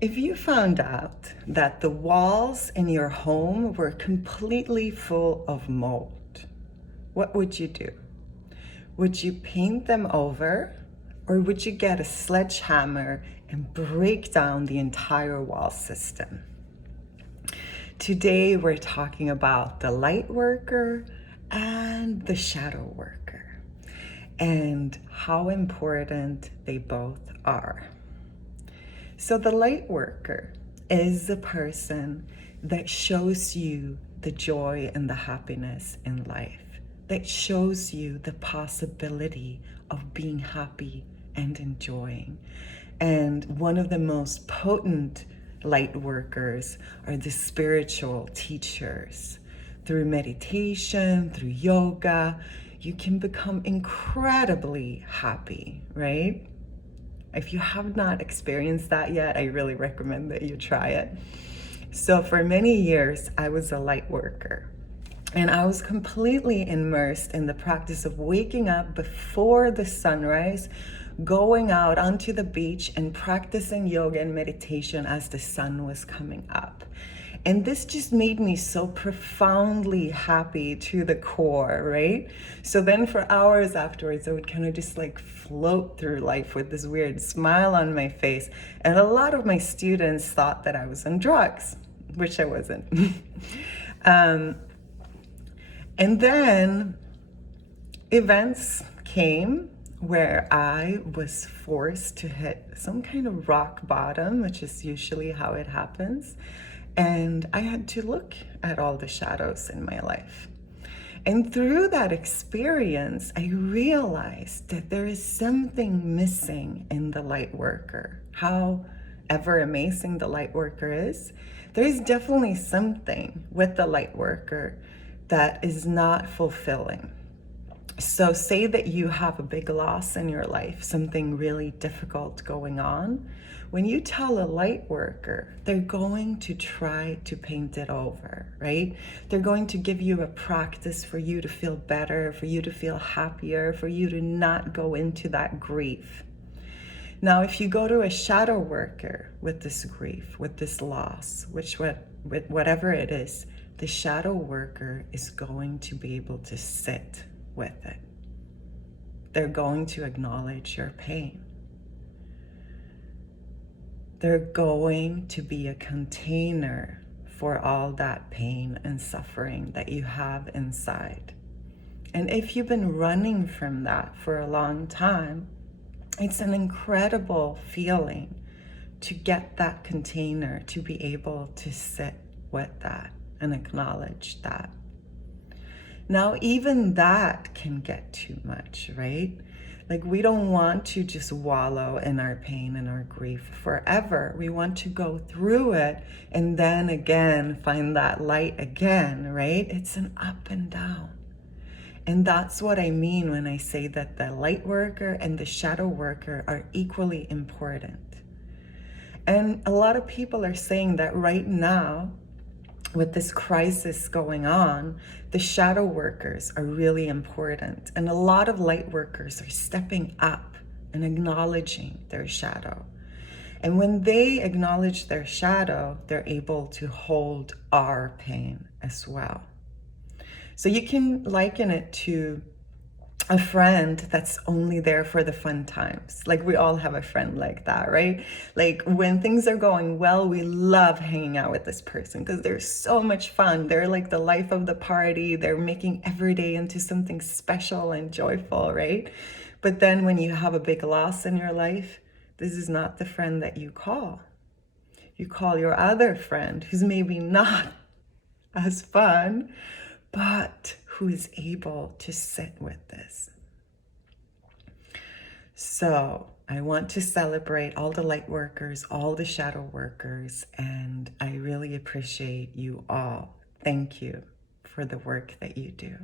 If you found out that the walls in your home were completely full of mold, what would you do? Would you paint them over, or would you get a sledgehammer and break down the entire wall system? Today we're talking about the light worker and the shadow worker and how important they both are. So the light worker is the person that shows you the joy and the happiness in life, that shows you the possibility of being happy and enjoying. And one of the most potent light workers are the spiritual teachers. Through meditation, through yoga, you can become incredibly happy, right? If you have not experienced that yet, I really recommend that you try it. So for many years, I was a light worker. And I was completely immersed in the practice of waking up before the sunrise, going out onto the beach and practicing yoga and meditation as the sun was coming up. And this just made me so profoundly happy to the core, right? So then for hours afterwards, I would kind of just like float through life with this weird smile on my face. And a lot of my students thought that I was on drugs, which I wasn't. And then events came where I was forced to hit some kind of rock bottom, which is usually how it happens. And I had to look at all the shadows in my life. And through that experience, I realized that there is something missing in the light worker. However amazing the light worker is, there is definitely something with the light worker that is not fulfilling. So say that you have a big loss in your life, something really difficult going on. When you tell a light worker, they're going to try to paint it over, right? They're going to give you a practice for you to feel better, for you to feel happier, for you to not go into that grief. Now, if you go to a shadow worker with this grief, with this loss, with whatever it is, the shadow worker is going to be able to sit with it. They're going to acknowledge your pain. They're going to be a container for all that pain and suffering that you have inside. And if you've been running from that for a long time, it's an incredible feeling to get that container, to be able to sit with that and acknowledge that. Now, even that can get too much, right? Like, we don't want to just wallow in our pain and our grief forever. We want to go through it and then again find that light again, right? It's an up and down. And that's what I mean when I say that the light worker and the shadow worker are equally important. And a lot of people are saying that right now, with this crisis going on, the shadow workers are really important. And a lot of light workers are stepping up and acknowledging their shadow. And when they acknowledge their shadow, they're able to hold our pain as well. So you can liken it to a friend that's only there for the fun times. Like, we all have a friend like that, right? Like, when things are going well, we love hanging out with this person because they're so much fun. They're like the life of the party. They're making every day into something special and joyful, right? But then when you have a big loss in your life, this is not the friend that you call. You call your other friend who's maybe not as fun, but who is able to sit with this. So I want to celebrate all the light workers, all the shadow workers, and I really appreciate you all. Thank you for the work that you do.